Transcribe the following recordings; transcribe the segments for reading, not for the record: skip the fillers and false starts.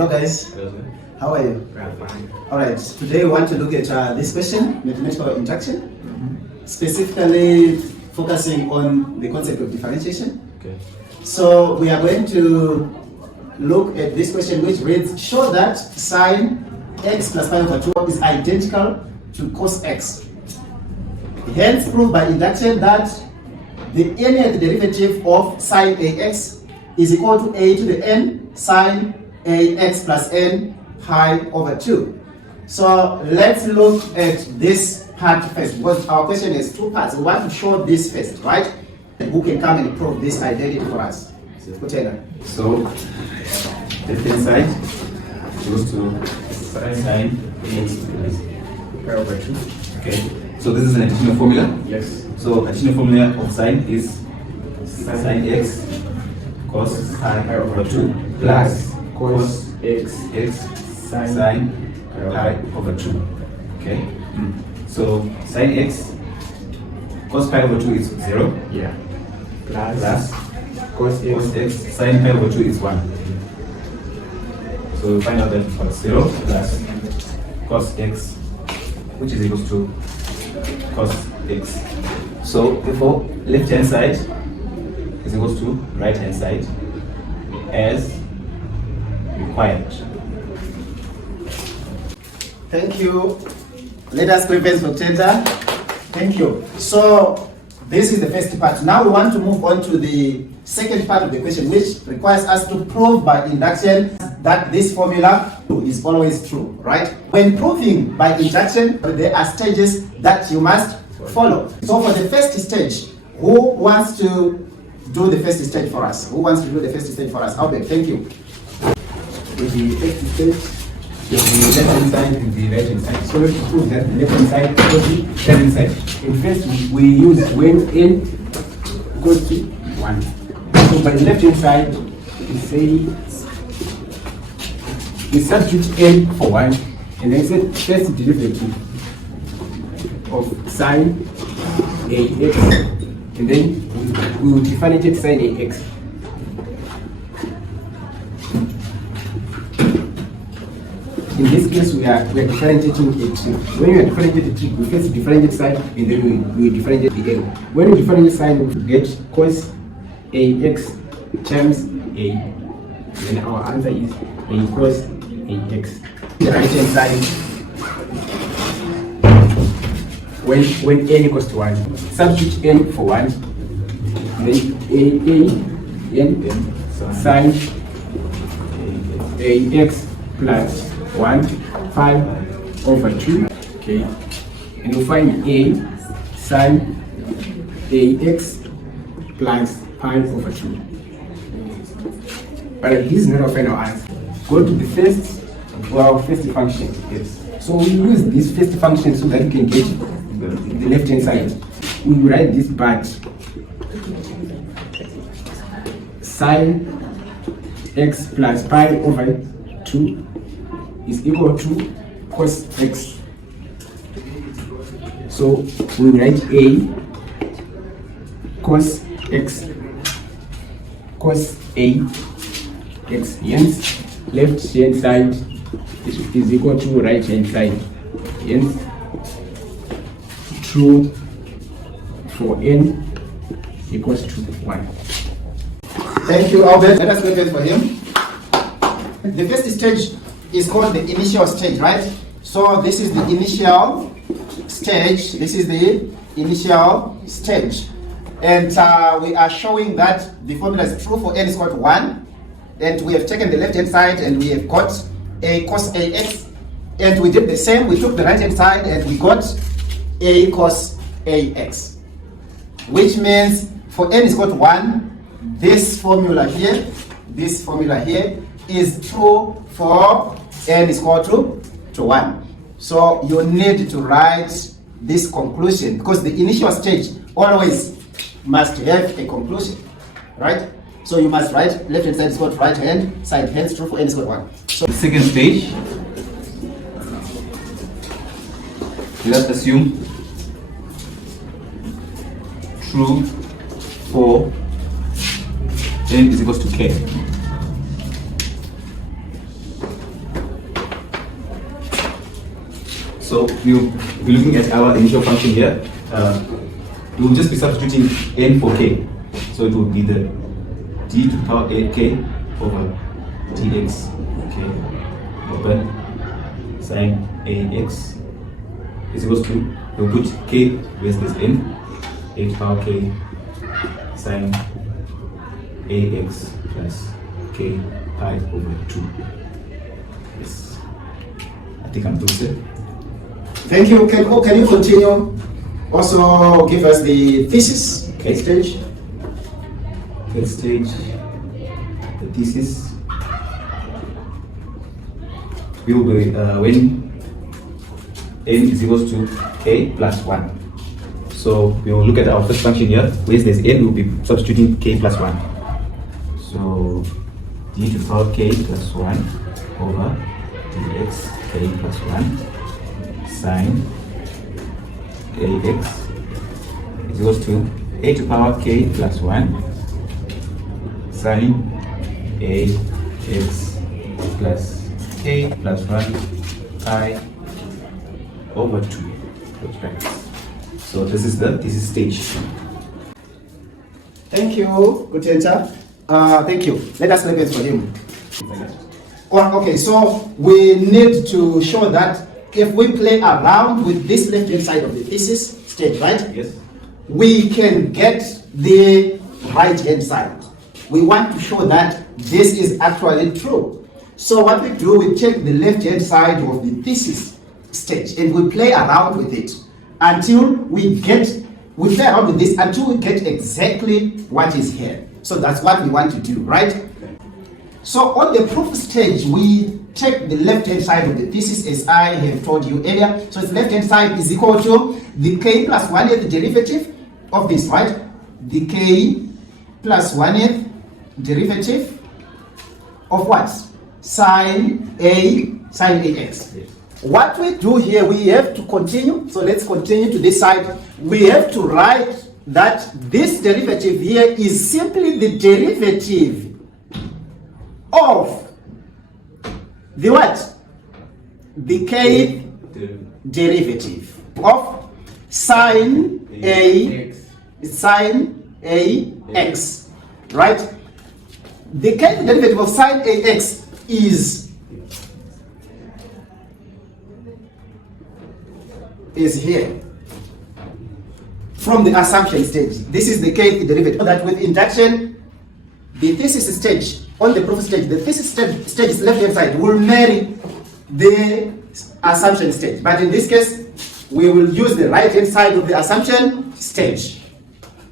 Hello guys. How are you? Fine. Alright, today we want to look at this question, mathematical induction, specifically focusing on the concept of differentiation. Okay. So we are going to look at this question which reads, show that sine x plus pi over 2 is identical to cos x. Hence prove by induction that the nth derivative of sine ax is equal to a to the n sine ax plus n pi over 2. So let's look at this part first, because our question has two parts. We want to show this first, right? Who can come and prove this identity for us? So left-hand side goes to sine ax plus pi over 2. Okay. So this is an additional formula. Yes. So additional formula of sine is sine x cos pi over 2 plus Cos x sine pi over 2. Okay. So sine x cos pi over 2 is 0. Yeah. Plus Cos cos x. x sine pi over 2 is 1. So we find out that for 0 plus cos x, which is equals to cos x. So therefore left hand side is equals to right hand side as required. Thank you. Let us prevent for Teta. Thank you. So this is the first part. Now we want to move on to the second part of the question, which requires us to prove by induction that this formula is always true, right? When proving by induction, there are stages that you must follow. So for the first stage, who wants to do the first stage for us? Who wants to do the first stage for us? Albert, thank you. With the first stage, The left hand side and the right hand side. so let's prove that the left hand side equals to Left hand side. in first we use when n equals to 1. So by the left hand side, we say we substitute n for 1 and then say first derivative of sine ax and then we will differentiate sine ax. In this case, we are differentiating a trig. When we are differentiating a trig, we first differentiate sine and then we differentiate the n. When we differentiate sine, we get cos ax times a. Then our answer is a cos ax. The right hand side, when n equals to 1, substitute n for 1, then n sine ax plus 1 5 over 2. Okay, and we find a sine ax plus pi over 2. But this is not our final answer. Go to the first function. Yes. So we use this first function so that we can get the left hand side. We write this part sine x plus pi over 2 is equal to cos x. So we write a cos x cos a x. Hence left hand side is equal to right hand side. Hence true for n equals to 1. Thank you, Albert. Let us wait for him. The first stage is called the initial stage, right? So this is the initial stage. This is the initial stage. And we are showing that the formula is true for n is equal to 1. And we have taken the left hand side and we have got a cos ax. And we did the same. We took the right hand side and we got a cos ax. Which means for n is equal to 1, this formula here is true for n is equal to 1. So you need to write this conclusion because the initial stage always must have a conclusion, right? So you must write left hand side is equal to right hand side, hence true for n is equal to 1. So The second stage, let us assume true for n is equals to k. So we'll be looking at our initial function here. We'll just be substituting n for k. So it will be the d to the power a k over dx k open sine ax is equals to, we'll put k where there's n, a to the power k sine ax plus k pi over 2. Yes. I think I'm through, sir. Thank you. Can you continue? Also give us the thesis stage. First stage, the thesis will be when n is equals to k plus 1. So we will look at our first function here. Where there's n, we'll be substituting k plus 1. So d to the power k plus 1 over dx k plus 1 sine ax is equals to a to the power k plus 1 sine ax plus k plus 1 pi over 2. So this is the stage. Thank you, Gutenta. Thank you. Let us repeat for him. Okay, so we need to show that if we play around with this left-hand side of the thesis stage, right? Yes. We can get the right-hand side. We want to show that this is actually true. So what we do, we take the left-hand side of the thesis stage and we play around with it until we play around with this until we get exactly what is here. So that's what we want to do, right? So on the proof stage, we take the left-hand side of the thesis as I have told you earlier. So its left-hand side is equal to the k plus 1/8 derivative of this, right? The k plus 1/8 derivative of what? Sine ax. Yes. What we do here, we have to continue. So let's continue to this side. We have to write that this derivative here is simply the derivative of the what? The k derivative of sine ax, right? The k derivative of sine ax is here from the assumption stage. This is the k derivative. So that with induction, the thesis stage on the proof stage, the thesis stage left-hand side will marry the assumption stage. But in this case, we will use the right-hand side of the assumption stage.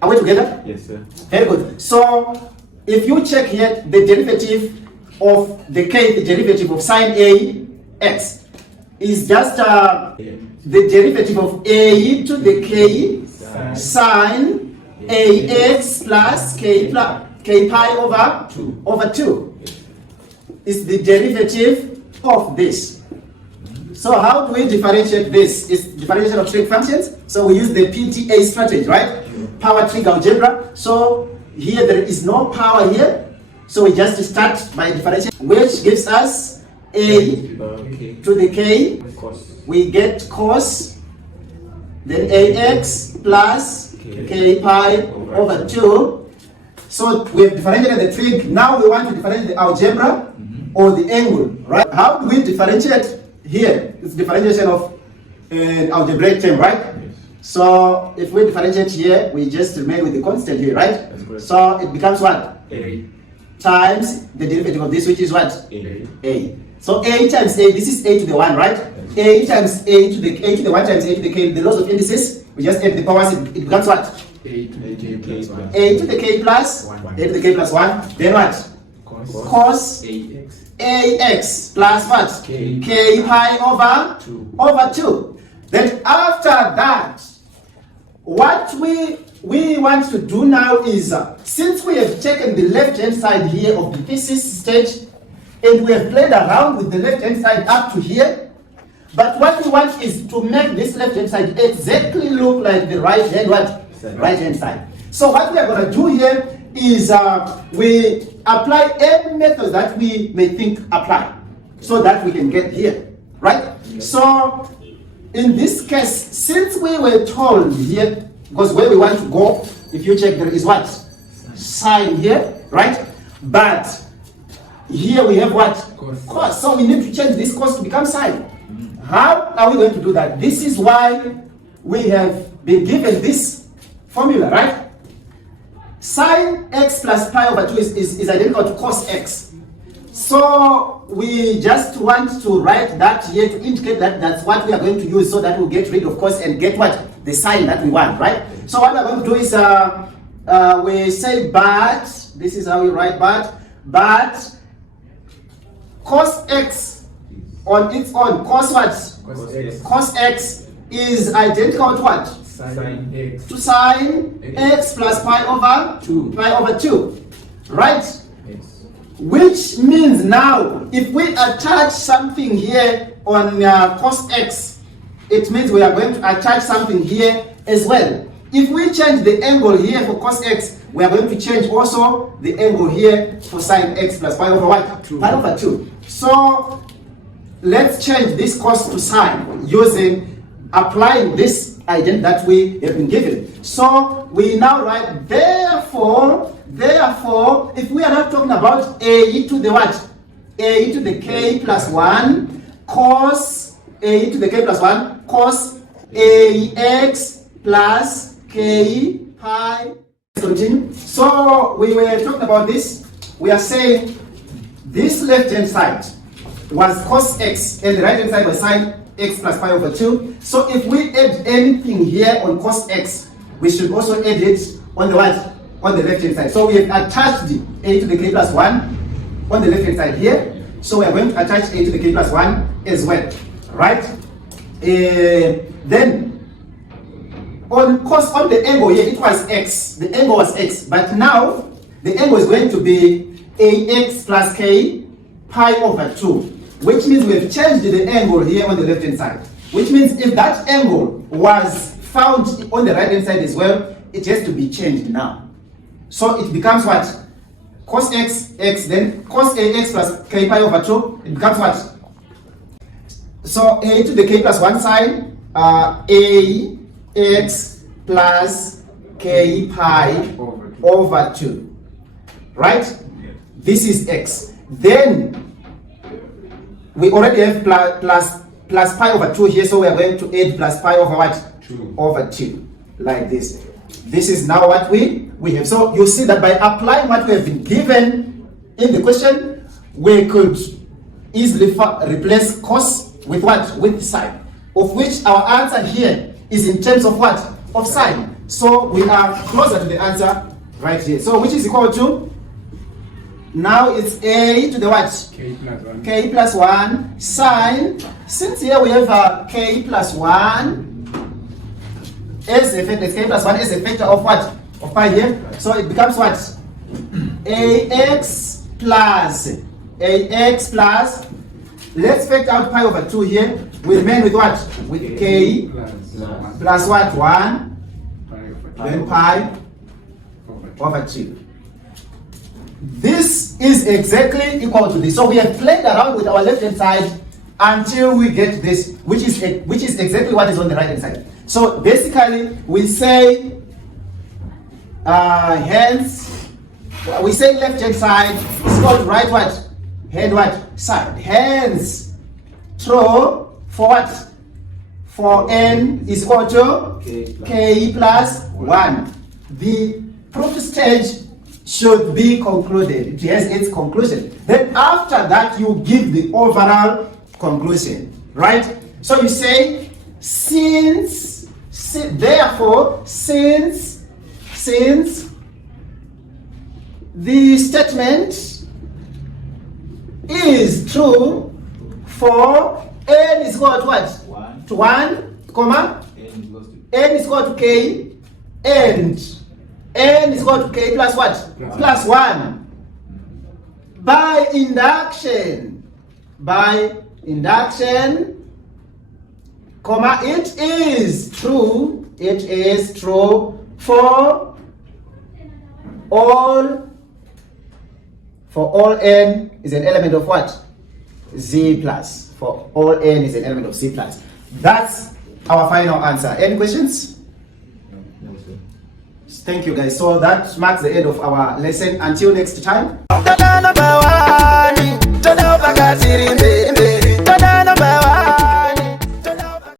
Are we together? Yes, sir. Very good. So if you check here, the derivative of the k, the derivative of sine ax is just the derivative of a to the k sine ax plus k pi over 2 is the derivative of this. So how do we differentiate this? It's differentiation of trig functions. So we use the PTA strategy, right? Power trig algebra. So here there is no power here. So we just start by differentiation, which gives us a to the k. We get cos, then ax plus k pi over 2. So we have differentiated the trig. Now we want to differentiate the algebra or the angle, right? How do we differentiate here? It's differentiation of an algebraic term, right? So if we differentiate here, we just remain with the constant here, right? So it becomes what? A times the derivative of this, which is what? A. So a times a, this is a to the 1, right? A times a to the 1 times a to the k, the laws of indices, we just add the powers, it becomes what? A to the k plus 1. A to the k plus 1. A to the k plus 1. Then what? Cos ax plus what? K pi over 2. Then after that, what we want to do now is, since we have taken the left-hand side here of the thesis stage, and we have played around with the left-hand side up to here, but what we want is to make this left-hand side exactly look like the right-hand what? Right-hand side. So what we are going to do here is we apply any method that we may think apply, so that we can get here, right? So in this case, since we were told here, because where we want to go, if you check, there is what? Sine here, right? But here we have what? Cos. So we need to change this cos to become sine. How are we going to do that? This is why we have been given this formula, right? Sine x plus pi over 2 is identical to cos x. So we just want to write that here to indicate that that's what we are going to use, so that we'll get rid of cos and get what? The sine that we want, right? So what we're going to do is we say but, this is how we write but cos x on its own, cos what? Cos x is identical to what? Sine x. To sine x plus pi over 2, right? Yes. Which means now, if we attach something here on cos x, it means we are going to attach something here as well. If we change the angle here for cos x, we are going to change also the angle here for sine x plus pi over what? 2. Pi over 2. So let's change this cos to sine applying this ident that we have been given. So we now write therefore, if we are not talking about a to the what? A to the k plus 1 cos a to the k plus 1 cos ax plus k pi. Let's continue. So we were talking about this. We are saying this left hand side was cos x and the right hand side was sine x plus pi over 2. So if we add anything here on cos x, we should also add it on the what? On the left hand side. So we have attached the a to the k plus 1 on the left hand side here. So we are going to attach a to the k plus 1 as well, right? Then on the angle here, it was x. The angle was x, but now the angle is going to be ax plus k pi over 2, which means we have changed the angle here on the left hand side. Which means if that angle was found on the right hand side as well, it has to be changed now. So it becomes what? Cos x, x, then cos ax plus k pi over 2, it becomes what? So a to the k plus 1 side, ax plus k pi over 2, right? This is x. Then we already have plus pi over 2 here, so we are going to add plus pi over what? 2. Over 2, like this. This is now what we have. So you see that by applying what we have been given in the question, we could easily replace cos with what? With sine, of which our answer here is in terms of what? Of sine. So we are closer to the answer right here. So which is equal to, now it's a to the what? K plus 1. K plus 1 sine. Since here we have a k plus 1 as a factor, k plus 1 is a factor of what? Of pi here. So it becomes what? ax plus, let's factor out pi over 2 here. We remain with what? With k plus what? 1, then pi over 2. This is exactly equal to this. So we have played around with our left hand side until we get this, which is exactly what is on the right hand side. So basically we say hence we say left hand side is equal to right what? Hand what? Side. Hence true for what? For n is equal to k plus 1. The proof stage should be concluded. It has its conclusion. Then after that, you give the overall conclusion, right? So you say, therefore, since the statement is true for n is equal to what? 1 to 1, comma, n is equal to k, and n is equal to k plus what? Plus 1. By induction, comma, it is true for all n is an element of what? Z plus. For all n is an element of Z plus. That's our final answer. Any questions? No, sir. Thank you guys. So that marks the end of our lesson. Until next time.